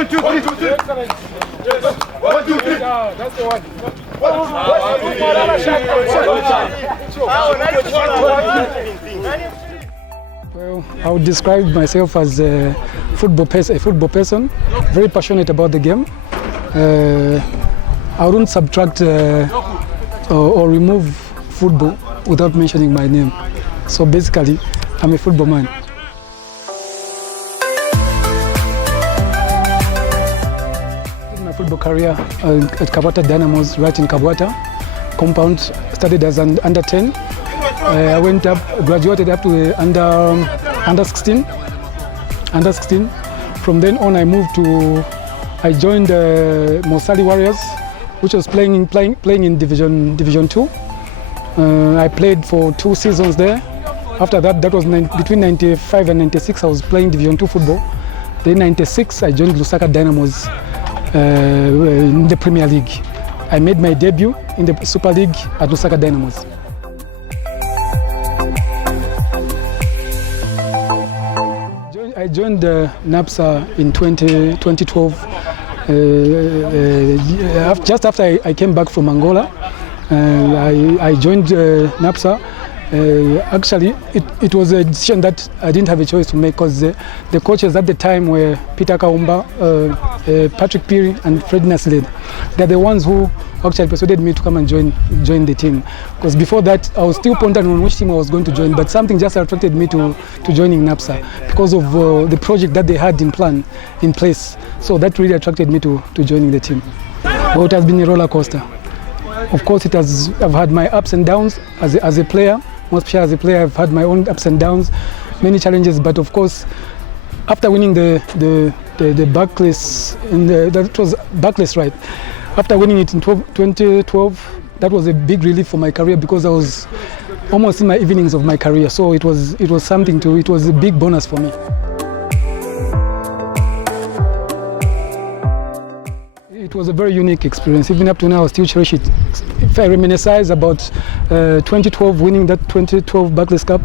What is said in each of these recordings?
1, 2, 3. 1, 2, 3. 1, 2, 3. That's the one. Well, I would describe myself as a football person, very passionate about the game. I wouldn't subtract or remove football without mentioning my name. So basically, I'm a football man. My football career at Kabata Dynamos, right in Kabata compound, started as an under 10. I went up, graduated up to under 16. From then on, I joined the Mosali Warriors, which was playing in Division 2. I played for 2 seasons there. After that, that was between 95 and 96, I was playing Division 2 football. Then 96, I joined Lusaka Dynamos in the Premier League. I made my debut in the Super League at Lusaka Dynamos. I joined NAPSA in 2012. Just after I came back from Angola, I joined NAPSA. Actually, it was a decision that I didn't have a choice to make, because the coaches at the time were Peter Kaumba, Patrick Piri and Fred Nasled. They're the ones who actually persuaded me to come and join the team. Because before that, I was still pondering on which team I was going to join, but something just attracted me to joining NAPSA because of the project that they had in place. So that really attracted me to joining the team. Well, it has been a roller coaster. Of course, I've had my ups and downs as a player. Most especially as a player, I've had my own ups and downs, many challenges. But of course, after winning the Barclays, that was Barclays, right? After winning it in 2012, that was a big relief for my career, because I was almost in my evenings of my career. So it was it was a big bonus for me. It was a very unique experience. Even up to now, I still cherish it. If I reminisce about 2012, winning that 2012 Barclays Cup,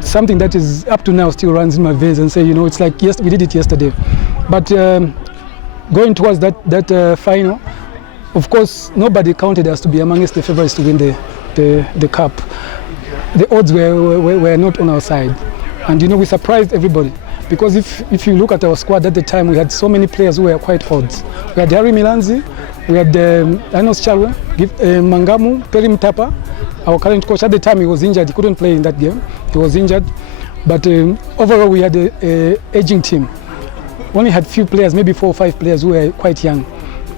something that is up to now still runs in my veins, and say, it's like, yes, we did it yesterday. But going towards that final, of course, nobody counted us to be amongst the favorites to win the cup. The odds were not on our side, and we surprised everybody. Because if you look at our squad at the time, we had so many players who were quite odds. We had Harry Milanzi, we had Anos Chalwe, Mangamu, Peri Mtapa, our current coach. At the time, he was injured. He couldn't play in that game. He was injured. But overall, we had an aging team. We only had few players, maybe 4 or 5 players who were quite young.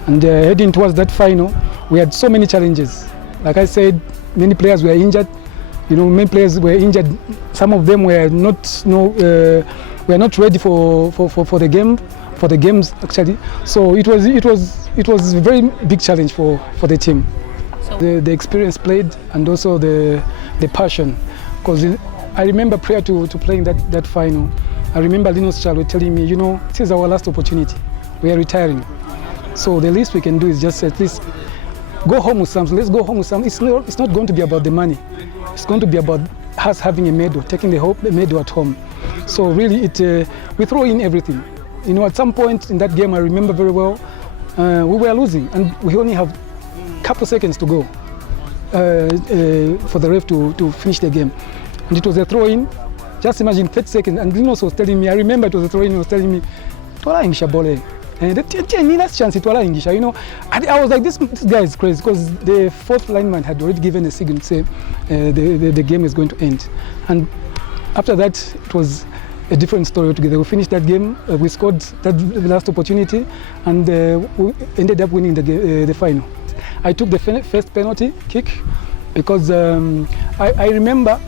And heading towards that final, we had so many challenges. Like I said, many players were injured. Many players were injured. Some of them were not ready for the game, for the games actually. So it was a very big challenge for the team. So the experience played, and also the passion. Because I remember prior to playing that final, I remember Linus Chalwe telling me, this is our last opportunity. We are retiring. So the least we can do is just at least go home with something. Let's go home with something. It's not going to be about the money. It's going to be about us having a medal, taking the medal at home. So really, we throw in everything. At some point in that game, I remember very well, we were losing, and we only have a couple seconds to go for the ref to finish the game. And it was a throw-in. Just imagine 30 seconds. And Linus was telling me, I remember it was a throw-in, he was telling me, "Twala ingisha bole." And the last chance, twala ingisha. I was like, this guy is crazy, because the 4th lineman had already given a signal to say the game is going to end. And after that, it was a different story altogether. We finished that game, we scored the last opportunity, and we ended up winning the final. I took the first penalty kick, because I remember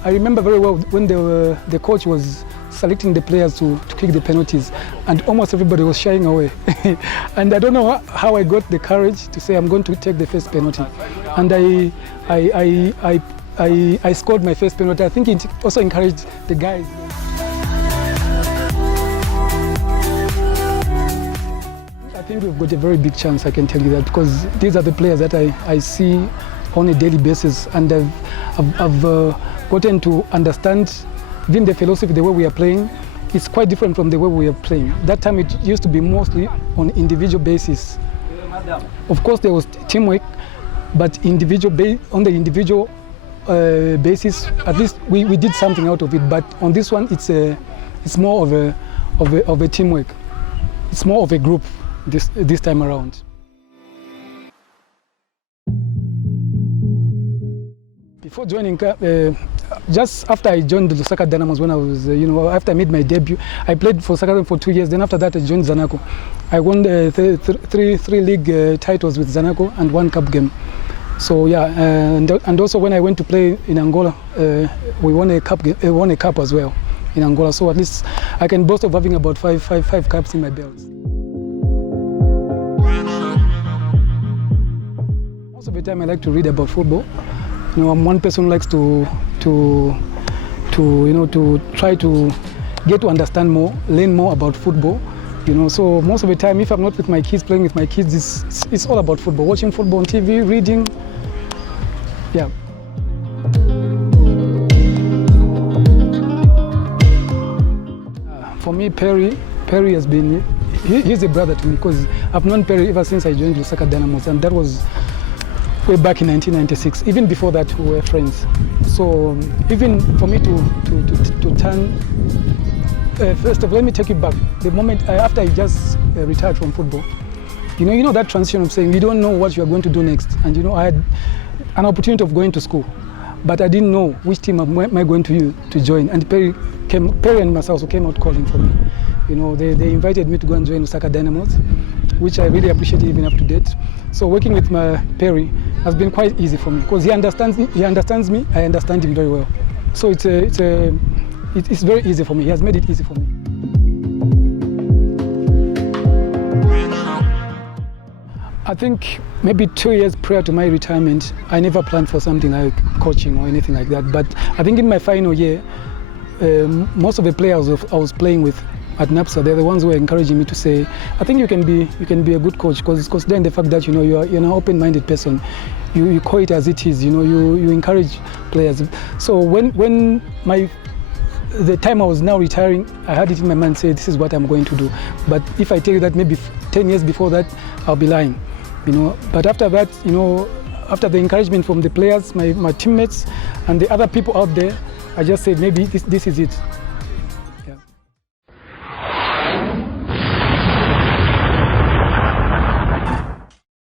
very well when the coach was selecting the players to kick the penalties, and almost everybody was shying away. And I don't know how I got the courage to say I'm going to take the first penalty. And I scored my first penalty. I think it also encouraged the guys. I think we've got a very big chance, I can tell you that, because these are the players that I see on a daily basis, and I've gotten to understand even the philosophy, the way we are playing, is quite different from the way we are playing. That time it used to be mostly on individual basis. Of course, there was teamwork, but on the individual basis, at least we did something out of it. But on this one, it's more of a teamwork. It's more of a group this time around. Before joining, just after I joined the Lusaka Dynamos, when I was, after I made my debut, I played for Lusaka for 2 years. Then after that, I joined Zanaco. I won three league titles with Zanaco and 1 cup game. So yeah, and also when I went to play in Angola, we won a cup as well in Angola. So at least I can boast of having about five cups in my belt. Most of the time, I like to read about football. I'm one person who likes to try to get to understand more, learn more about football. So most of the time, if I'm not with my kids, playing with my kids, it's all about football. Watching football on TV, reading. Yeah. For me, Perry has been, he's a brother to me, because I've known Perry ever since I joined Lusaka Dynamos, and that was way back in 1996. Even before that, we were friends. So even for me to turn, first of all, let me take you back. The moment after I just retired from football, you know that transition of saying you don't know what you are going to do next. And I had an opportunity of going to school, but I didn't know which team am I going to join. And Perry and myself came out calling for me. They invited me to go and join Lusaka Dynamos, which I really appreciate even up to date. So working with my Perry has been quite easy for me, because he understands me, I understand him very well. So it's very easy for me. He has made it easy for me. I think maybe 2 years prior to my retirement, I never planned for something like coaching or anything like that. But I think in my final year, most of the players I was playing with at NAPSA, they're the ones who were encouraging me to say, I think you can be a good coach, because considering the fact that you're an open-minded person, you call it as it is. You encourage players. So when the time I was now retiring, I had it in my mind, say this is what I'm going to do. But if I tell you that maybe 10 years before that, I'll be lying. But after that, after the encouragement from the players, my teammates, and the other people out there, I just said maybe this is it.